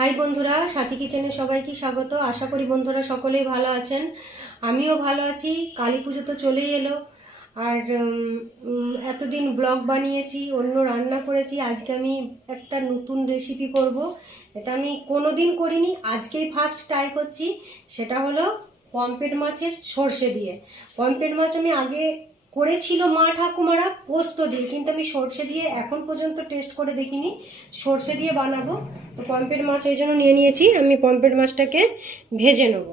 High বন্ধুরা, সাথী কিচেনে সবাইকে স্বাগত। আশা করি বন্ধুরা সকলেই ভালো আছেন, আমিও ভালো আছি। কালী পুজো তো চলেই এলো, আর এতদিন ব্লগ বানিয়েছি, অন্য রান্না করেছি। আজকে আমি একটা নতুন রেসিপি করব, এটা আমি কোনো দিন করিনি, আজকেই ফার্স্ট ট্রাই করছি। সেটা হলো পমফ্রেট মাছের সর্ষে দিয়ে। পমফ্রেট মাছ আমি আগে করেছিল মা ঠাকুমারা পোস্ত দিয়ে, কিন্তু আমি সর্ষে দিয়ে এখন পর্যন্ত টেস্ট করে দেখিনি। সর্ষে দিয়ে বানাবো। তো পমফ্রেট মাছ এই জন্য নিয়ে নিয়েছি, আমি পমফ্রেট মাছটাকে ভেজে নেব।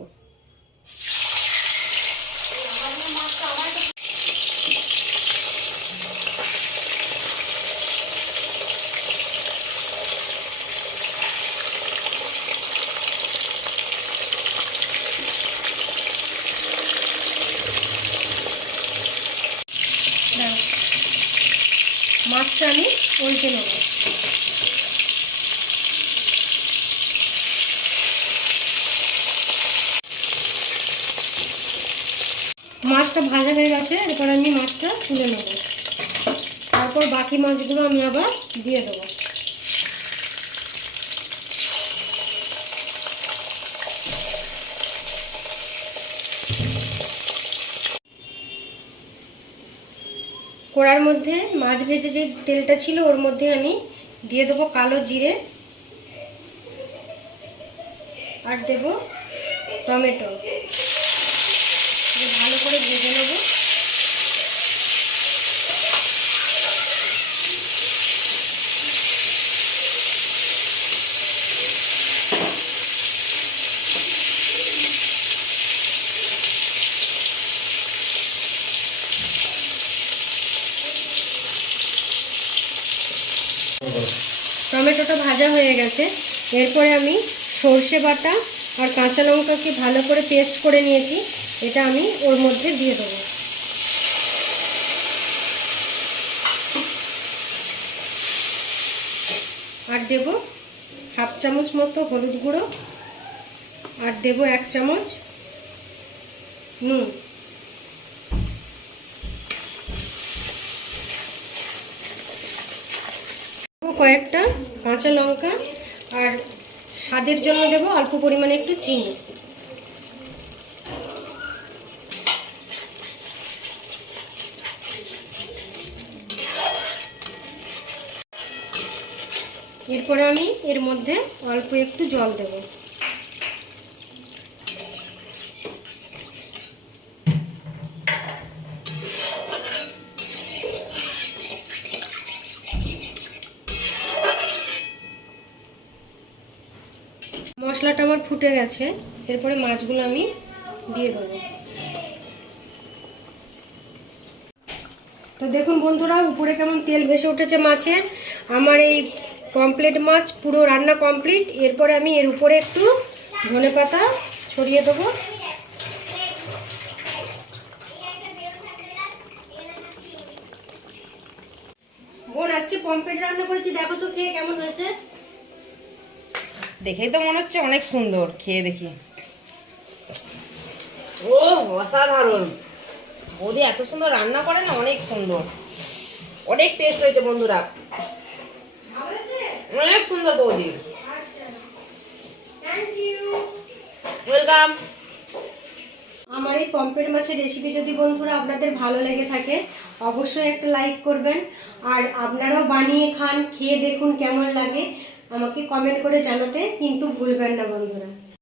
মাছটা আমি উল্টে নেব। মাছটা ভাজা হয়ে গেছে, এরপর আমি মাছটা তুলে নেব। তারপর বাকি মাছগুলো আমি আবার দিয়ে দেবো। কড়ার মধ্যে মাছ ভেজে যে তেলটা ছিল ওর মধ্যে আমি দিয়ে দেবো কালো জিরে, আর দেব টমেটো। ভালো করে ভেজে নেব। টমেটোটা ভাজা হয়ে গেছে, এরপরে আমি সর্ষে বাটা আর কাঁচা লঙ্কাকে ভালো করে পেস্ট করে নিয়েছি, এটা আমি ওর মধ্যে দিয়ে দেবো। আর দেব হাফ চামচ মতো হলুদ গুঁড়ো, আর দেব 1 চামচ নুন। কয়েকটা কাঁচা লঙ্কা, আর স্বাদের জন্য দেব অল্প পরিমাণে একটু চিনি। এরপরে আমি এর মধ্যে অল্প একটু জল দেব। মশলাটা আমার ফুটে গেছে, এরপরে মাছগুলো আমি দিয়ে দেবো। তো দেখুন বন্ধুরা, উপরে কেমন তেল ভেসে উঠেছে মাছের। আমার এই পমপ্লেট মাছ পুরো রান্না কমপ্লিট। এরপরে আমি এর উপরে একটু ধনেপাতা ছড়িয়ে দেবো। বোন, আজকে পমপ্লেট রান্না করেছি, দেখো তো খেয়ে কেমন হয়েছে। দেখেই তো মনে হচ্ছে অনেক সুন্দর, খেয়ে দেখি। ও অসাধারণ, বৌদি এত সুন্দর রান্না করে না, অনেক সুন্দর, অনেক টেস্ট হয়েছে বন্ধুরা, অনেক সুন্দর বৌদি। ওয়েলকাম। আমার এই পমফ্রেট মাছের রেসিপি যদি বন্ধুরা আপনাদের ভালো লেগে থাকে, অবশ্যই একটা লাইক করবেন, আর আপনারাও বানিয়ে খান, খেয়ে দেখুন কেমন লাগে, আমাকে কমেন্ট করে জানাতে কিন্তু ভুলবেন না বন্ধুরা।